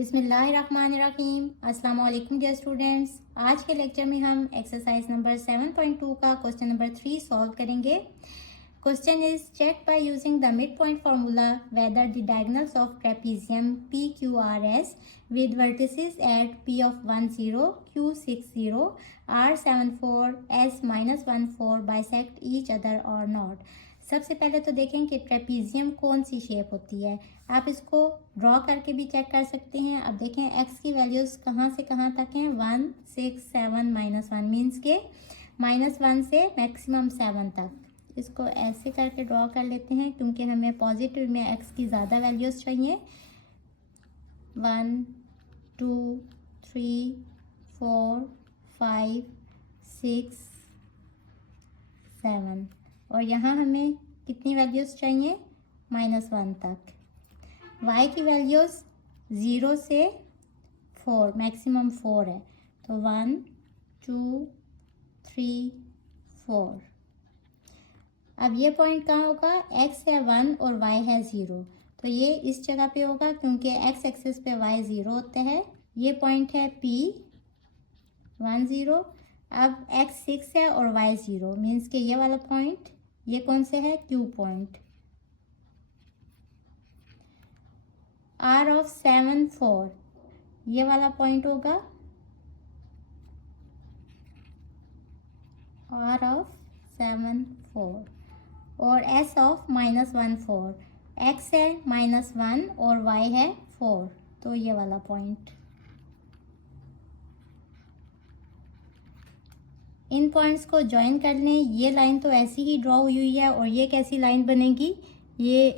बिस्मिल्लाहिर्रहमानिर्रहीम। अस्सलाम वालेकुम डियर स्टूडेंट्स। आज के लेक्चर में हम एक्सरसाइज नंबर 7.2 का क्वेश्चन नंबर 3 सॉल्व करेंगे। Question is check by using the mid point formula whether the diagonals of trapezium P Q R S with vertices at P of 10 Q 60 R 74 S -14 bisect each other और not. सबसे पहले तो देखें कि trapezium कौन सी shape होती है। आप इसको ड्रॉ करके भी चेक कर सकते हैं। अब देखें एक्स की वैल्यूज़ कहाँ से कहाँ तक हैं, 1 6 7 -1 मीन्स के -1 से मैक्सिमम 7 तक। इसको ऐसे करके ड्रॉ कर लेते हैं क्योंकि हमें पॉजिटिव में एक्स की ज़्यादा वैल्यूज़ चाहिए। 1 2 3 4 5 6 7 और यहाँ हमें कितनी वैल्यूज़ चाहिए, -1 तक। y की वैल्यूज़ 0 से 4 मैक्सिमम 4 है, तो 1 2 3 4। अब ये पॉइंट कहाँ होगा, x है 1 और y है 0, तो ये इस जगह पे होगा क्योंकि x एक्सिस पे y 0 होता है। ये पॉइंट है P 1 0। अब x 6 है और y 0 मीन्स के ये वाला पॉइंट ये कौन से है, Q पॉइंट। R ऑफ 7 4 ये वाला पॉइंट होगा R ऑफ 7 4 और S ऑफ -1 4। X है -1 और Y है 4, तो ये वाला पॉइंट। इन पॉइंट्स को ज्वाइन कर लें। ये लाइन तो ऐसी ही ड्रॉ हुई है और ये कैसी लाइन बनेगी, ये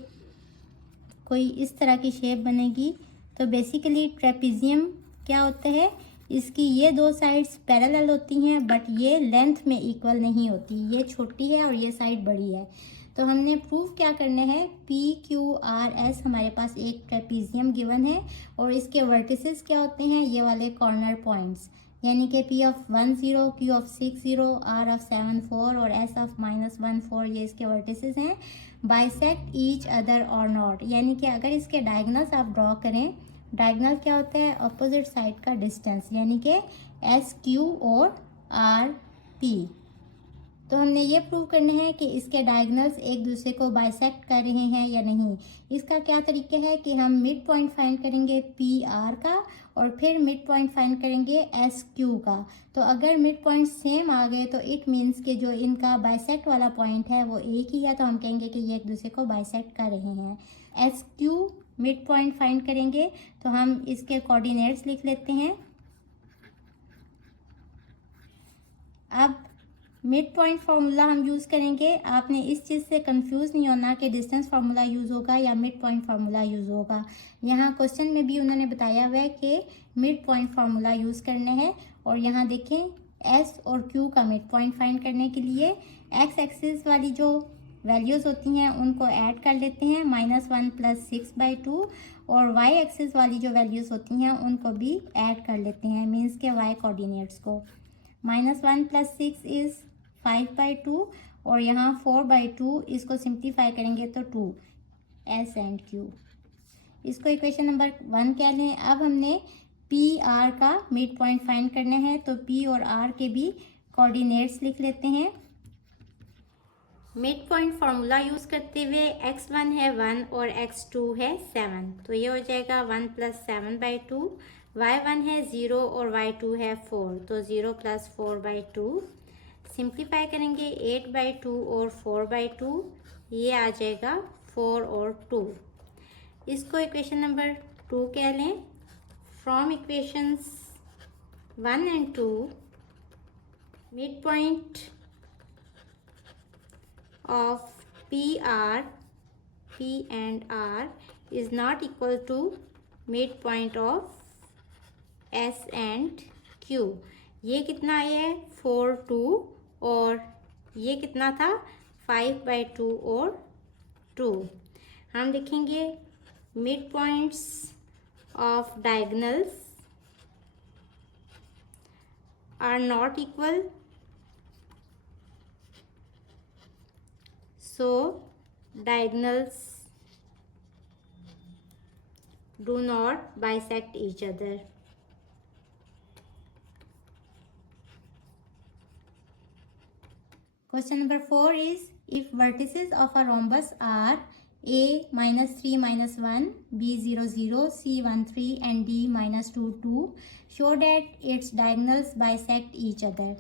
कोई इस तरह की शेप बनेगी। तो बेसिकली ट्रेपीजियम क्या होता है, इसकी ये दो साइड्स पैरेलल होती हैं बट ये लेंथ में इक्वल नहीं होती, ये छोटी है और ये साइड बड़ी है। तो हमने प्रूफ क्या करना है, पी क्यू आर एस हमारे पास एक ट्रेपीजियम गिवन है और इसके वर्टिसेस क्या होते हैं, ये वाले कॉर्नर पॉइंट्स, यानी कि P of 10 Q of 60 R of 7 4 और S ऑफ -1 4 ये इसके वर्टिसेस हैं। बाइसेक्ट ईच अदर और नॉट, यानी कि अगर इसके डायगोनल्स आप ड्रॉ करें, डायगोनल क्या होता है, अपोजिट साइड का डिस्टेंस, यानी कि SQ और RP। तो हमने ये प्रूव करना है कि इसके डायगोनल्स एक दूसरे को बाइसेक्ट कर रहे हैं या नहीं। इसका क्या तरीका है कि हम मिड पॉइंट फाइंड करेंगे PR का और फिर मिड पॉइंट फाइंड करेंगे SQ का। तो अगर मिड पॉइंट सेम आ गए तो इट मीन्स कि जो इनका बाइसेक्ट वाला पॉइंट है वो एक ही है, तो हम कहेंगे कि ये एक दूसरे को बाइसेक्ट कर रहे हैं। SQ मिड पॉइंट फाइंड करेंगे तो हम इसके कोऑर्डिनेट्स लिख लेते हैं। अब मिड पॉइंट फार्मूला हम यूज़ करेंगे। आपने इस चीज़ से कंफ्यूज नहीं होना कि डिस्टेंस फार्मूला यूज़ होगा या मिड पॉइंट फार्मूला यूज़ होगा। यहाँ क्वेश्चन में भी उन्होंने बताया हुआ है कि मिड पॉइंट फार्मूला यूज़ करना है। और यहाँ देखें S और Q का मिड पॉइंट फाइंड करने के लिए एक्स एक्सिस वाली जो वैल्यूज़ होती हैं उनको ऐड कर लेते हैं, -1 + 6/2, और y एक्सिस वाली जो वैल्यूज़ होती हैं उनको भी ऐड कर लेते हैं, मीन्स के y कोऑर्डिनेट्स को। -1 + 6 इज़ 5/2 और यहाँ 4/2, इसको सिंप्लीफाई करेंगे तो 2 S एंड Q। इसको इक्वेशन नंबर 1 कह लें। अब हमने PR का मिड पॉइंट फाइंड करना है, तो P और R के भी कोऑर्डिनेट्स लिख लेते हैं। मिड पॉइंट फार्मूला यूज़ करते हुए x1 है 1 और x2 है 7, तो ये हो जाएगा 1 + 7/2। y1 है 0 और y2 है 4, तो 0 + 4/2। सिंप्लीफाई करेंगे 8/2 और 4/2, ये आ जाएगा 4 और 2। इसको इक्वेशन नंबर 2 कह लें। From equations 1 and 2 mid point of PR, P and R is not equal to midpoint of S and Q। ये कितना है 4 2 और ये कितना था 5/2 और 2। हम देखेंगे mid points of diagonals are not equal, so diagonals do not bisect each other. Question number 4 is, if vertices of a rhombus are A minus 3 minus 1, B 0 0, C 1 3 and D minus 2 2, show that its diagonals bisect each other.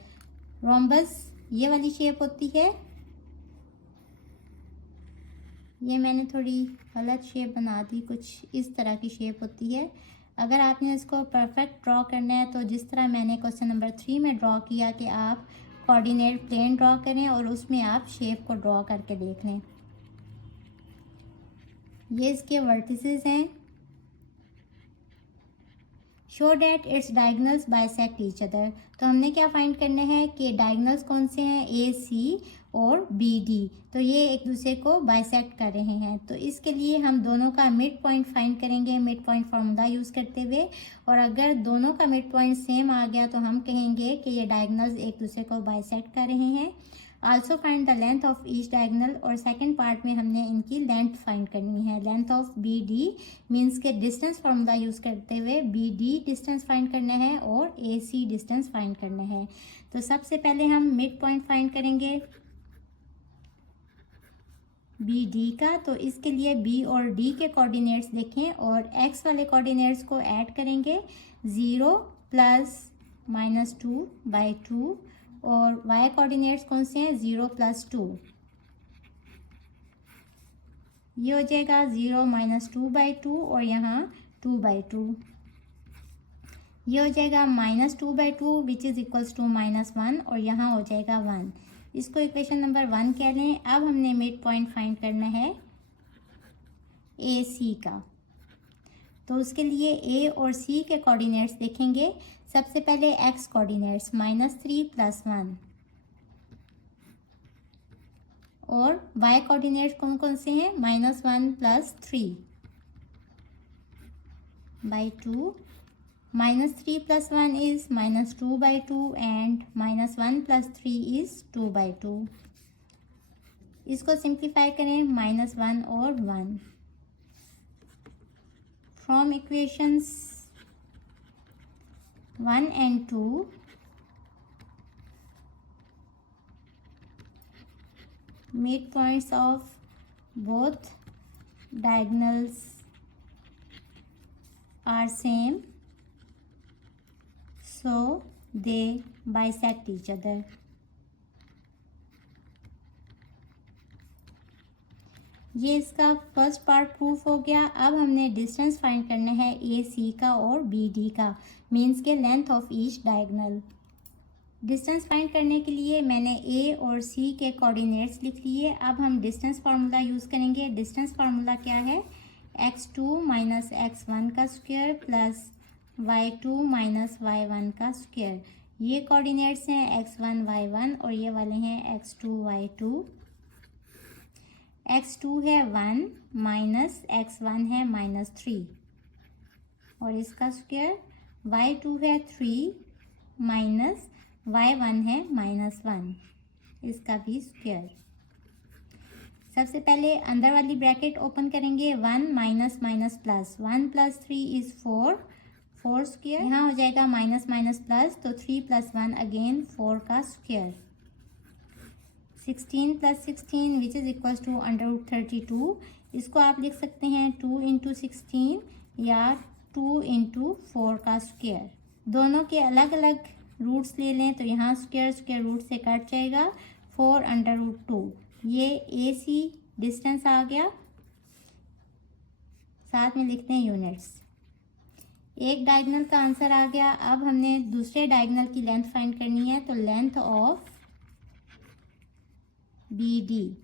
Rhombus ये वाली shape होती है, ये मैंने थोड़ी गलत shape बना दी, कुछ इस तरह की शेप होती है। अगर आपने इसको परफेक्ट ड्रॉ करना है तो जिस तरह मैंने क्वेश्चन नंबर 3 में ड्रॉ किया कि आप कोऑर्डिनेट प्लेन ड्रॉ करें और उसमें आप शेप को ड्रॉ करके देख लें। ये इसके वर्टिसेस हैं। Show that it's diagonals bisect each other, तो हमने क्या फाइंड करना है कि डायगनल्स कौन से हैं, ए सी और बी डी, तो ये एक दूसरे को बाइसेक्ट कर रहे हैं। तो इसके लिए हम दोनों का मिड पॉइंट फाइंड करेंगे मिड पॉइंट फार्मूला यूज़ करते हुए, और अगर दोनों का मिड पॉइंट सेम आ गया तो हम कहेंगे कि ये डायगनल्स एक दूसरे को बाइसेक्ट कर रहे हैं। Also find the length of each diagonal, और सेकंड पार्ट में हमने इनकी लेंथ फाइंड करनी है। Length of B D means के डिस्टेंस फार्मूला यूज़ करते हुए बी डी डिस्टेंस फाइंड करना है और ए सी डिस्टेंस फाइंड करना है। तो सबसे पहले हम मिड पॉइंट फाइंड करेंगे बी डी का। तो इसके लिए बी और डी के कोऑर्डिनेट्स देखें और एक्स वाले कोऑर्डिनेट्स को ऐड करेंगे, 0 प्लस माइनस 2 बाई 2, और वाई कोऑर्डिनेट्स कौन से हैं, 0 प्लस 2। ये हो जाएगा 0 माइनस 2 बाई 2 और यहाँ 2 बाई 2। ये हो जाएगा minus 2 by 2 which is equals to minus 1, और यहाँ हो जाएगा 1। इसको इक्वेशन नंबर 1 कह लें। अब हमने मिड पॉइंट फाइंड करना है ए सी का। तो उसके लिए ए और सी के कोऑर्डिनेट्स देखेंगे। सबसे पहले एक्स कोऑर्डिनेट्स -3 + 1, और वाई कोऑर्डिनेट्स कौन कौन से हैं, -1 + 3 by 2। -3 + 1 is -2 by 2 and -1 + 3 is 2 by 2। इसको सिंप्लीफाई करें, -1 और 1। From equations 1 and 2 midpoints of both diagonals are same, so they bisect each other. ये इसका फर्स्ट पार्ट प्रूफ हो गया। अब हमने डिस्टेंस फाइंड करना है ए सी का और बी डी का, मीन्स के length of each diagonal. Distance find करने के लिए मैंने ए और सी के कोऑर्डिनेट्स लिख लिए। अब हम डिस्टेंस फार्मूला यूज़ करेंगे। डिस्टेंस फार्मूला क्या है, x2 माइनस x1 का square plus y2 minus y1 का स्क्वायर। ये कोऑर्डिनेट्स हैं x1 y1 और ये वाले हैं x2 y2। x2 है 1 माइनस x1 है -3 और इसका स्क्वायर, y2 है 3 माइनस y1 है -1, इसका भी स्क्वायर। सबसे पहले अंदर वाली ब्रैकेट ओपन करेंगे, 1 minus minus plus, 1 + 3 is 4, 4 square. यहाँ हो जाएगा माइनस माइनस प्लस, तो 3 + 1 अगेन 4 का square. 16 + 16 which is equals to √32। इसको आप लिख सकते हैं 2 × 16 या 2 × 4 का स्क्वायर। दोनों के अलग अलग रूट्स ले लें तो यहाँ स्क्वायर रूट से कट जाएगा, 4 √2। ये ए सी डिस्टेंस आ गया, साथ में लिखते हैं यूनिट्स। एक डायगोनल का आंसर आ गया। अब हमने दूसरे डायगोनल की लेंथ फाइंड करनी है, तो लेंथ ऑफ बी डी।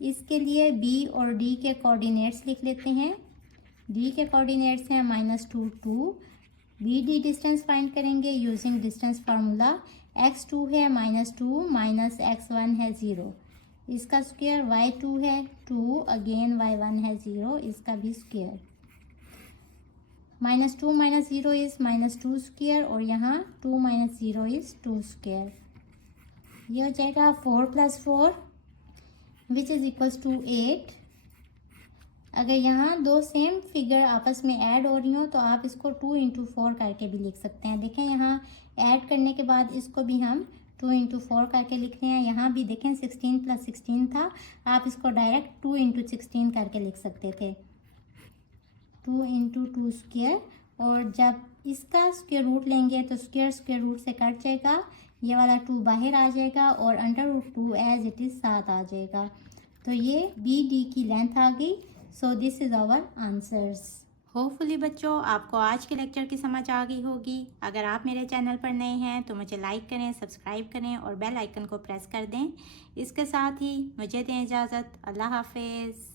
इसके लिए बी और डी के कोऑर्डिनेट्स लिख लेते हैं। डी के कोऑर्डिनेट्स हैं -2 2। बी डी डिस्टेंस फाइंड करेंगे यूजिंग डिस्टेंस फार्मूला। x2 है -2 माइनस x1 है 0, इसका स्क्वायर। y2 है 2 अगेन y1 है 0, इसका भी स्क्वायर। -2 - 0 इज़ -2 स्क्वायर और यहाँ 2 - 0 इज़ 2 स्क्वायर। ये हो जाएगा 4 + 4 विच इज़ इक्वल्स टू 8। अगर यहाँ दो सेम फिगर आपस में ऐड हो रही हो तो आप इसको 2 इंटू 4 करके भी लिख सकते हैं। देखें यहाँ ऐड करने के बाद इसको भी हम 2 इंटू 4 करके लिख रहे हैं। यहाँ भी देखें 16 प्लस 16 था, आप इसको डायरेक्ट 2 इंटू 16 करके लिख सकते थे, 2 इंटू 2 स्क्वेयर। और जब इसका स्क्वेयर रूट लेंगे तो स्क्वेयर रूट से कट जाएगा, ये वाला 2 बाहर आ जाएगा और under root 2 as it is 7 आ जाएगा। तो ये बी डी की लेंथ आ गई। So this is our answers. Hopefully बच्चों आपको आज के लेक्चर की समझ आ गई होगी। अगर आप मेरे चैनल पर नए हैं तो मुझे लाइक करें, सब्सक्राइब करें और बेल आइकन को प्रेस कर दें। इसके साथ ही मुझे दें इजाज़त। अल्लाह हाफिज़।